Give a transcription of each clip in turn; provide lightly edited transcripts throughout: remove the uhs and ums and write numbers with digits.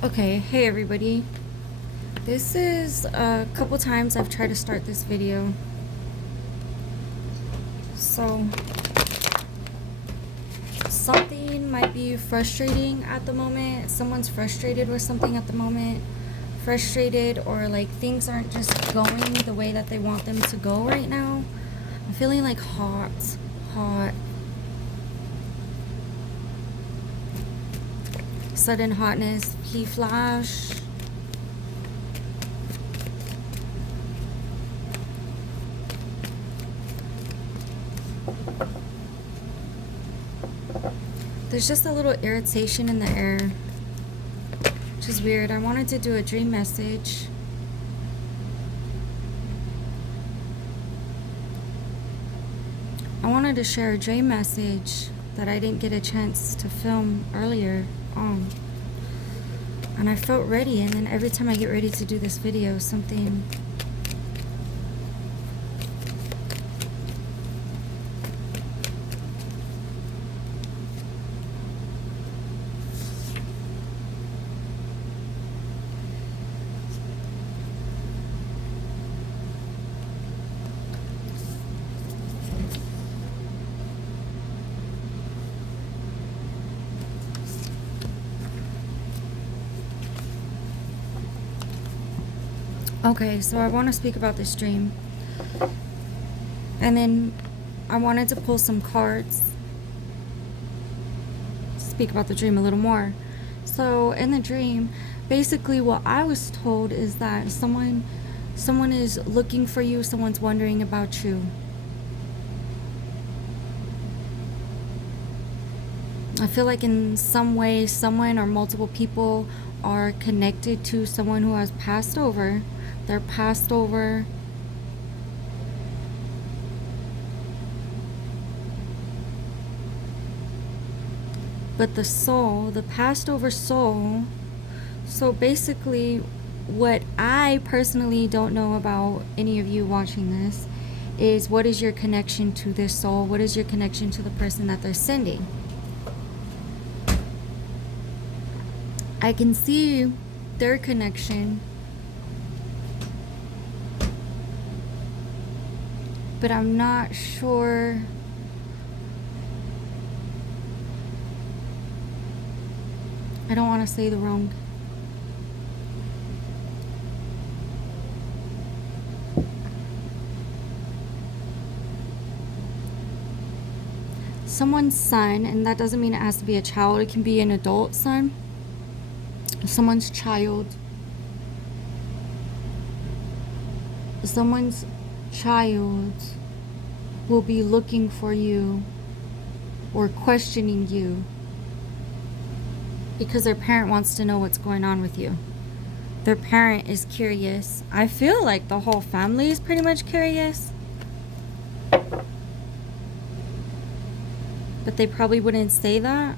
Okay, hey everybody. This is a couple times I've tried to start this video. So, something might be frustrating at the moment. Someone's frustrated with something at the moment. Frustrated, or like things aren't just going the way that they want them to go right now. I'm feeling like hot. Sudden hotness, P-flash. There's just a little irritation in the air, which is weird. I wanted to do a dream message. I wanted to share a dream message that I didn't get a chance to film earlier on. And I felt ready, and then every time I get ready to do this video, something Okay, so I want to speak about this dream. And then I wanted to pull some cards, speak about the dream a little more. So in the dream, basically what I was told is that someone is looking for you, someone's wondering about you. I feel like in some way, someone or multiple people are connected to someone who has passed over. They're passed over. But the soul, the passed over soul, so basically what I personally don't know about any of you watching this is, what is your connection to this soul? What is your connection to the person that they're sending? I can see their connection, but I'm not sure. I don't want to say the wrong. Someone's son, and that doesn't mean it has to be a child. It can be an adult son. Someone's child. Someone's child will be looking for you or questioning you because their parent wants to know what's going on with you. Their parent is curious. I feel like the whole family is pretty much curious, but they probably wouldn't say that.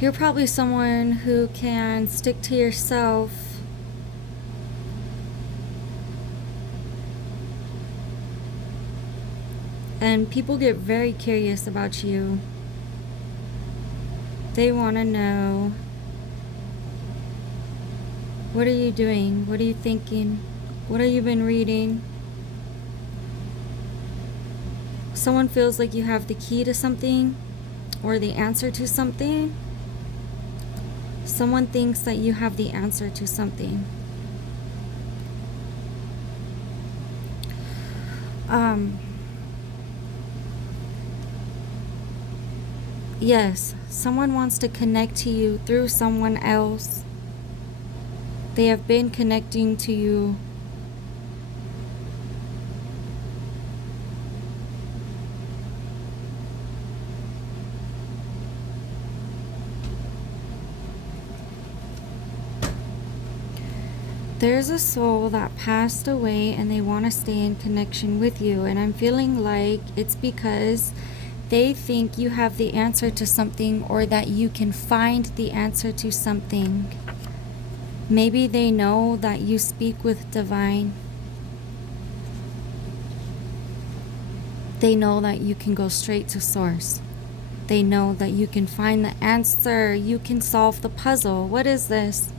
You're probably someone who can stick to yourself and people get very curious about you. They want to know, what are you doing? What are you thinking? What have you been reading? Someone feels like you have the key to something or the answer to something. Someone thinks that you have the answer to something. Yes, someone wants to connect to you through someone else. They have been connecting to you. There's a soul that passed away and they want to stay in connection with you. And I'm feeling like it's because they think you have the answer to something, or that you can find the answer to something. Maybe they know that you speak with divine. They know that you can go straight to source. They know that you can find the answer. You can solve the puzzle. What is this?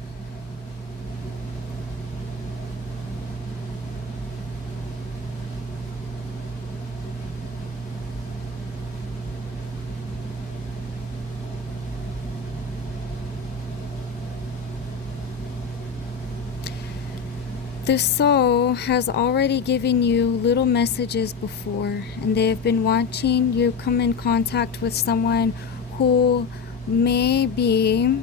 The soul has already given you little messages before, and they have been watching you come in contact with someone who may be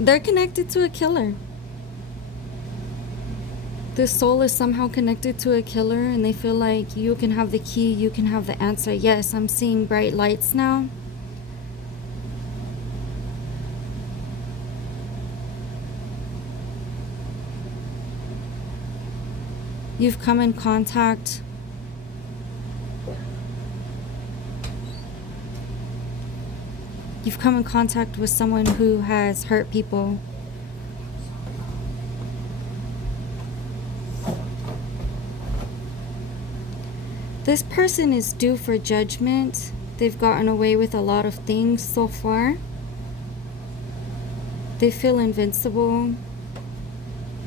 they're connected to a killer. This soul is somehow connected to a killer, and they feel like you can have the key, you can have the answer. Yes, I'm seeing bright lights now. You've come in contact with someone who has hurt people. This person is due for judgment. They've gotten away with a lot of things so far. They feel invincible.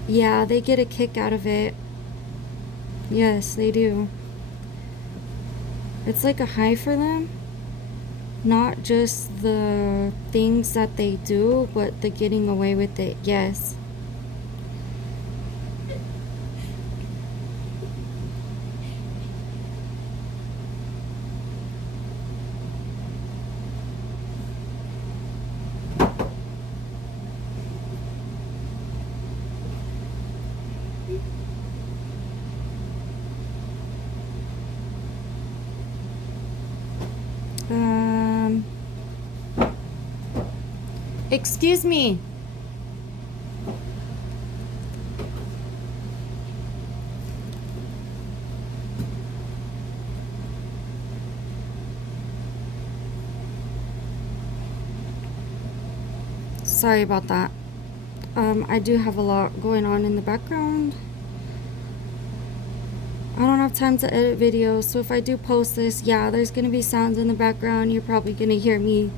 Yeah, they get a kick out of it. Yes, they do. It's like a high for them. Not just the things that they do, but the getting away with it. Yes. Excuse me. Sorry about that. I do have a lot going on in the background. I don't have time to edit videos, so if I do post this, yeah, there's gonna be sounds in the background. You're probably gonna hear me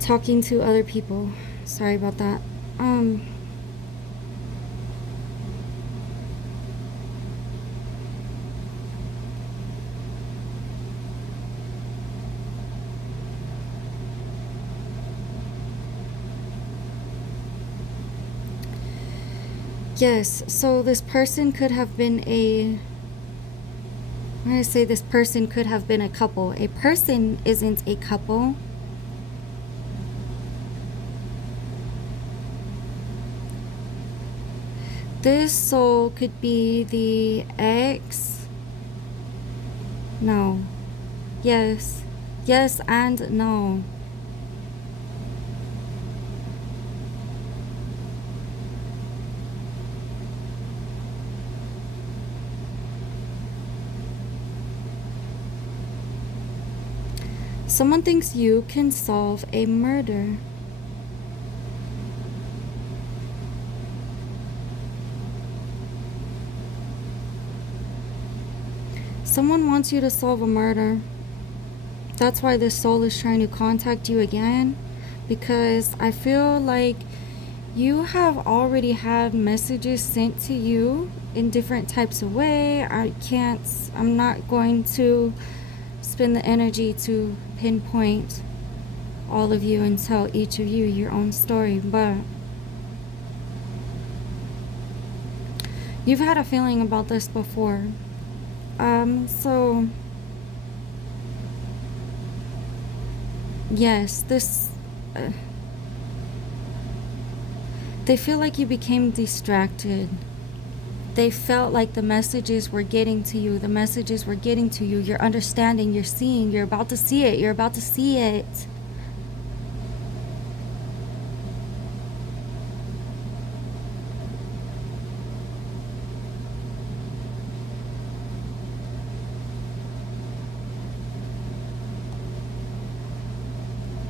talking to other people. Sorry about that. Yes, so this person could have been when I say this person could have been a couple. A person isn't a couple. This soul could be the ex. No. Yes. Yes and no. Someone thinks you can solve a murder. Someone wants you to solve a murder. That's why this soul is trying to contact you again, because I feel like you have already had messages sent to you in different types of way. I'm not going to spend the energy to pinpoint all of you and tell each of you your own story, but you've had a feeling about this before. So yes, they feel like you became distracted. They felt like the messages were getting to you. The messages were getting to you. You're understanding, you're seeing, you're about to see it. You're about to see it.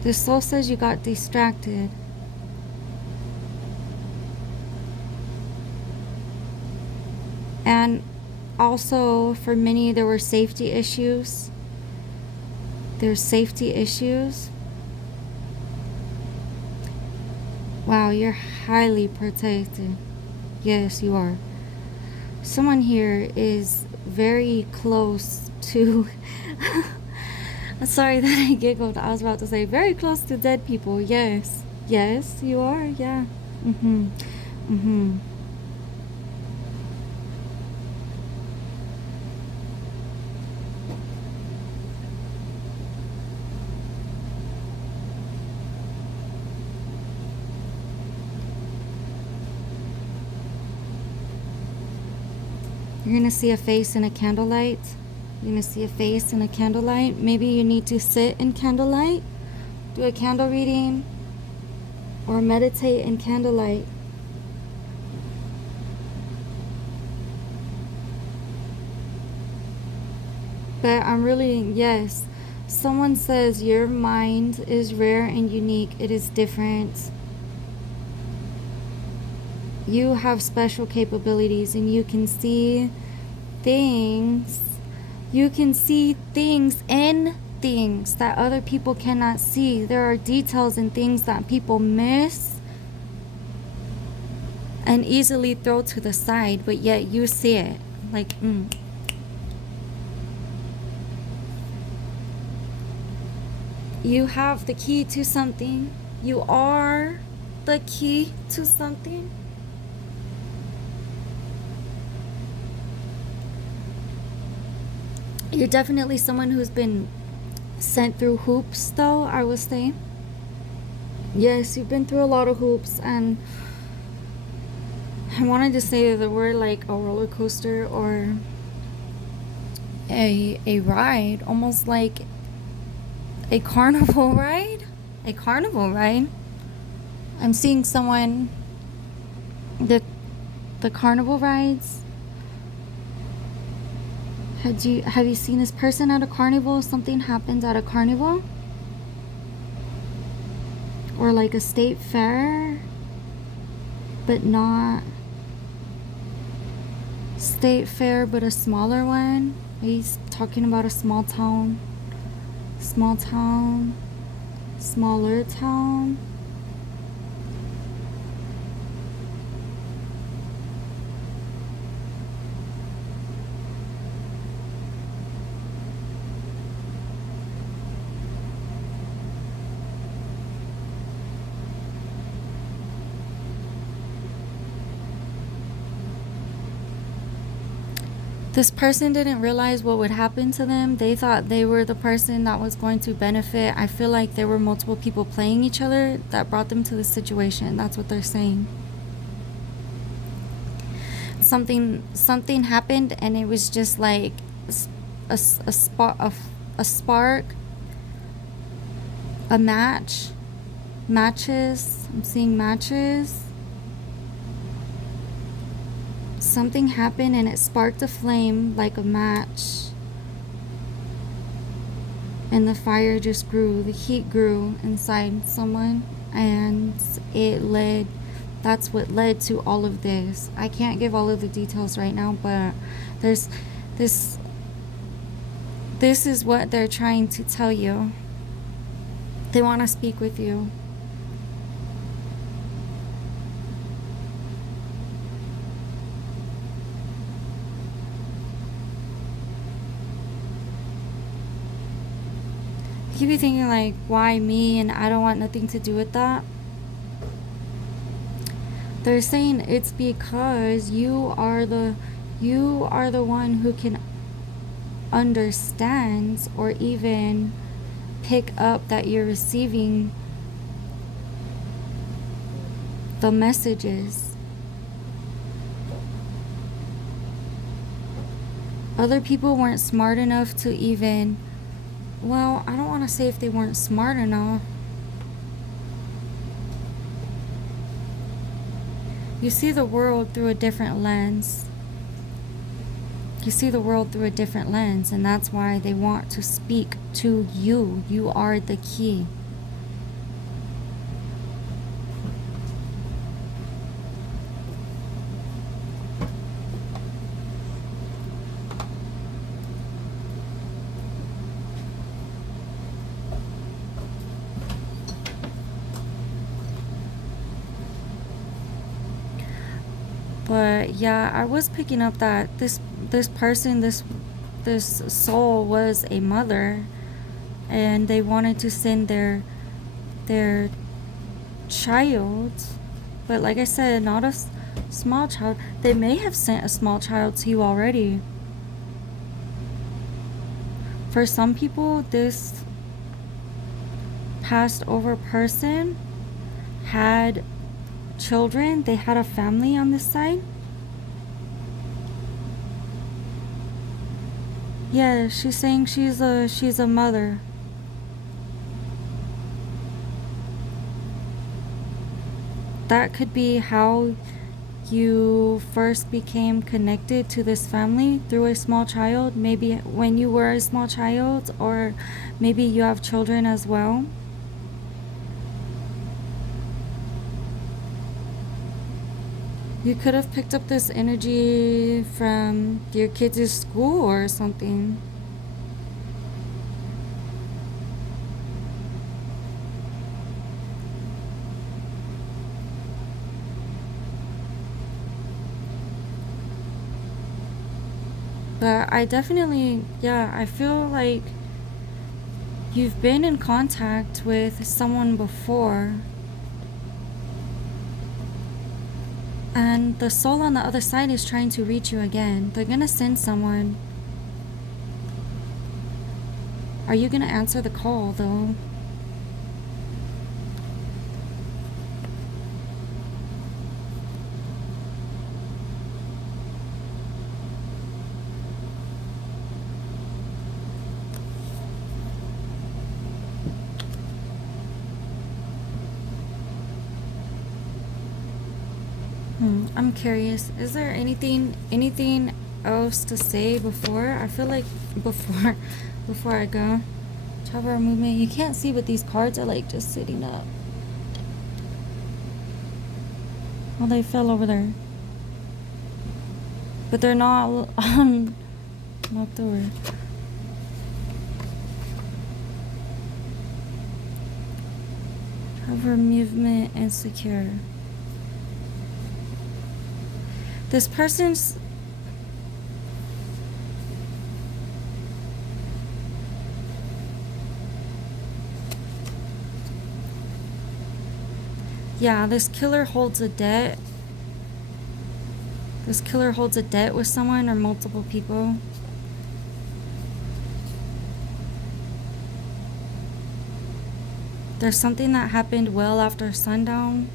The soul says you got distracted. And also, for many, there were safety issues. There's safety issues. Wow, you're highly protected. Yes, you are. Someone here is very close to... I'm sorry that I giggled. I was about to say very close to dead people. Yes. Yes, you are. Yeah. Mm-hmm. Mm-hmm. You're gonna see a face in a candlelight. You're gonna see a face in a candlelight. Maybe you need to sit in candlelight, do a candle reading, or meditate in candlelight. But I'm really, yes. Someone says your mind is rare and unique. It is different. You have special capabilities and you can see things. You can see things in things that other people cannot see. There are details in things that people miss and easily throw to the side, but yet you see it. Like, You have the key to something. You are the key to something. You're definitely someone who's been sent through hoops, though, I would say. Yes, you've been through a lot of hoops, and I wanted to say the word like a roller coaster or a ride, almost like a carnival ride. A carnival ride. I'm seeing someone, the carnival rides. Have you seen this person at a carnival? Something happens at a carnival? Or like a state fair, but not state fair, but a smaller one. He's talking about a small town, smaller town. This person didn't realize what would happen to them. They thought they were the person that was going to benefit. I feel like there were multiple people playing each other that brought them to this situation. That's what they're saying. Something happened and it was just like a spark, a match, matches. I'm seeing matches. Something happened and it sparked a flame like a match. And the fire just grew. The heat grew inside someone. And that's what led to all of this. I can't give all of the details right now, but there's this is what they're trying to tell you. They want to speak with you. You be thinking like, why me? And I don't want nothing to do with that. They're saying it's because you are the one who can understand or even pick up that you're receiving the messages. Other people weren't smart enough to even, well, I don't want to say if they weren't smart enough. You see the world through a different lens. You see the world through a different lens, and that's why they want to speak to you. You are the key. But yeah, I was picking up that this person, this soul was a mother, and they wanted to send their child, but like I said, not a small child. They may have sent a small child to you already. For some people, this passed over person had children. They had a family on this side. Yeah, she's saying she's a mother. That could be how you first became connected to this family, through a small child, maybe when you were a small child, or maybe you have children as well. You could have picked up this energy from your kids' school or something. But I definitely, yeah, I feel like you've been in contact with someone before. And the soul on the other side is trying to reach you again. They're gonna send someone. Are you gonna answer the call, though? I'm curious. Is there anything else to say before? I feel like before I go. Tower movement. You can't see, but these cards are like just sitting up. Well, they fell over there. But they're not knocked over. Tower movement and secure. This person's yeah, this killer holds a debt. This killer holds a debt with someone or multiple people. There's something that happened well after sundown.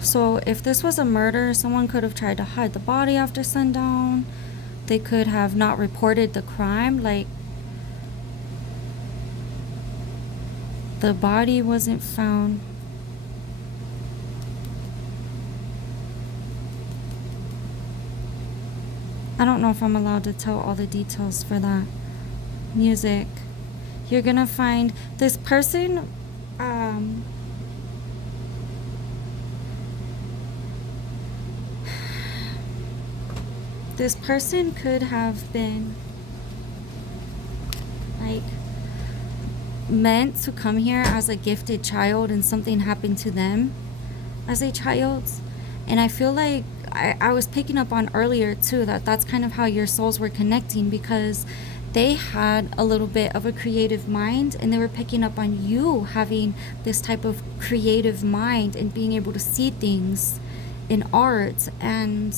So if this was a murder, someone could have tried to hide the body after sundown. They could have not reported the crime, like the body wasn't found. I don't know if I'm allowed to tell all the details for that. Music. You're gonna find this person, this person could have been like meant to come here as a gifted child, and something happened to them as a child. And I feel like I was picking up on earlier too that that's kind of how your souls were connecting, because they had a little bit of a creative mind, and they were picking up on you having this type of creative mind and being able to see things in art. And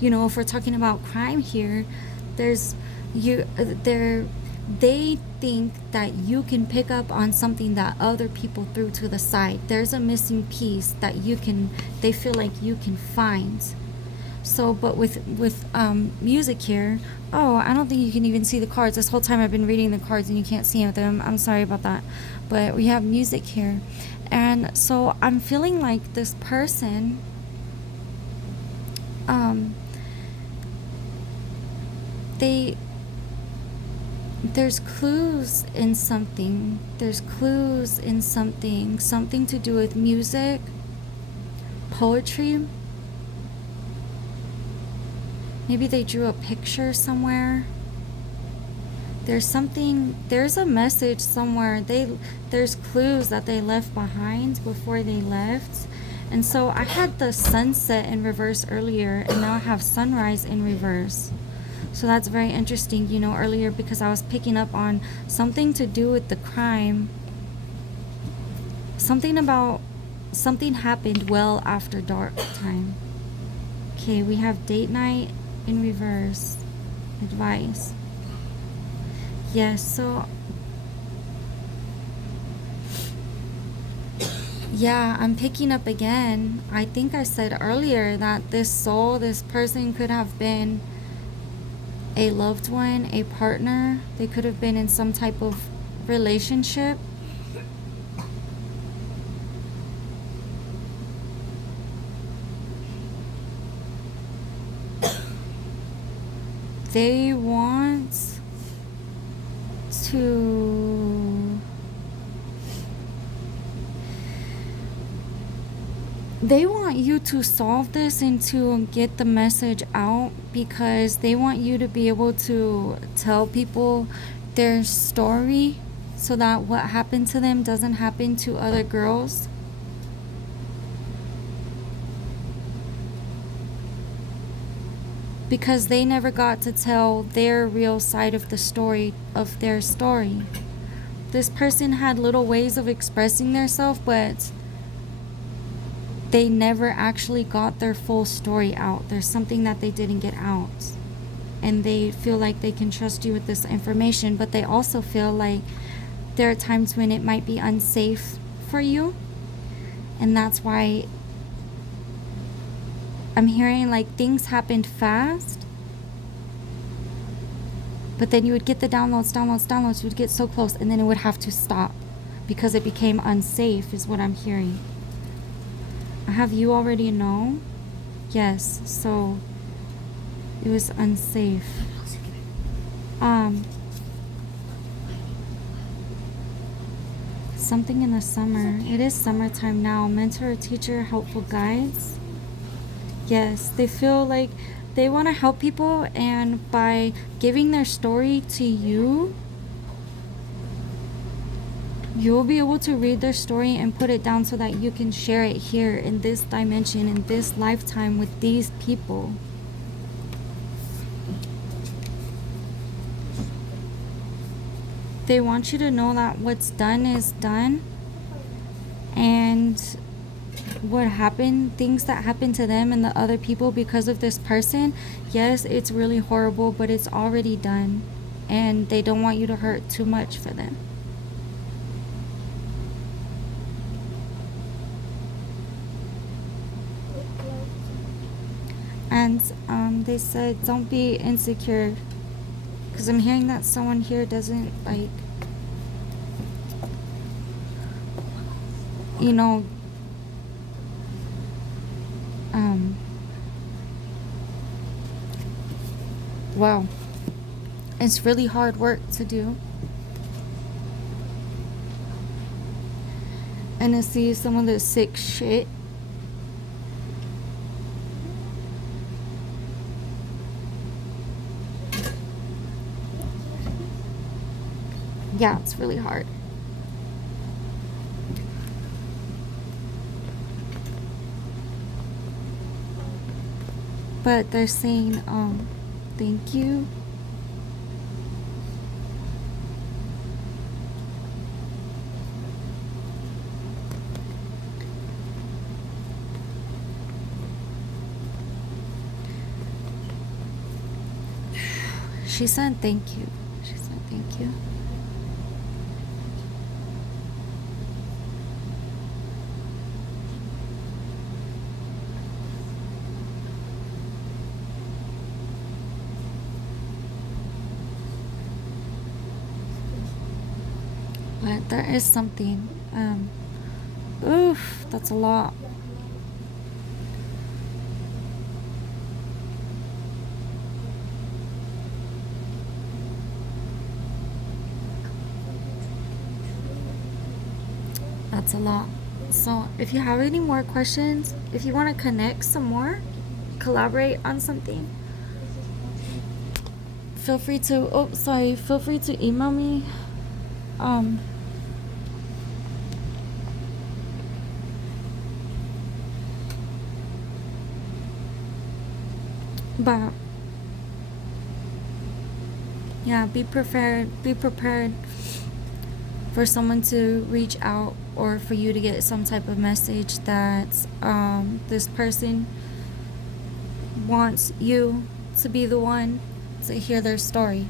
if we're talking about crime here, they think that you can pick up on something that other people threw to the side. There's a missing piece that they feel like you can find. So, but with music here, I don't think you can even see the cards. This whole time I've been reading the cards and you can't see them. I'm sorry about that. But we have music here. And so I'm feeling like this person, there's clues in something. Something to do with music, poetry. Maybe they drew a picture somewhere. There's a message somewhere. There's clues that they left behind before they left. And so I had the sunset in reverse earlier, and now I have sunrise in reverse. So that's very interesting, you know, earlier because I was picking up on something to do with the crime. Something about something happened well after dark time. Okay, we have date night in reverse. Advice. Yes, so yeah, I'm picking up again. I think I said earlier that this soul, this person could have been a loved one, a partner. They could have been in some type of relationship. They want to... They want you to solve this and to get the message out because they want you to be able to tell people their story so that what happened to them doesn't happen to other girls. Because they never got to tell their real side of the story, of their story. This person had little ways of expressing themselves, but they never actually got their full story out. There's something that they didn't get out. And they feel like they can trust you with this information, but they also feel like there are times when it might be unsafe for you. And that's why I'm hearing like things happened fast, but then you would get the downloads, you would get so close, and then it would have to stop because it became unsafe, is what I'm hearing. Have you already know? Yes, so it was unsafe. Something in the summer. It is summertime now. Mentor or teacher, helpful guides. Yes, they feel like they want to help people, and by giving their story to you, you'll be able to read their story and put it down so that you can share it here in this dimension, in this lifetime with these people. They want you to know that what's done is done, and what happened, things that happened to them and the other people because of this person, yes, it's really horrible, but it's already done, and they don't want you to hurt too much for them. And they said don't be insecure, because I'm hearing that someone here doesn't like, you know, wow, it's really hard work to do. And to see some of the sick shit. Yeah, it's really hard. But they're saying, thank you. She said thank you. She said thank you. But there is something. Oof, that's a lot. That's a lot. So if you have any more questions, if you want to connect some more, collaborate on something, feel free to, feel free to email me. But yeah, be prepared for someone to reach out or for you to get some type of message that this person wants you to be the one to hear their story.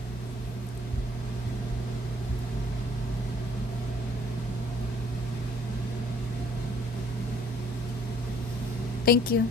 Thank you.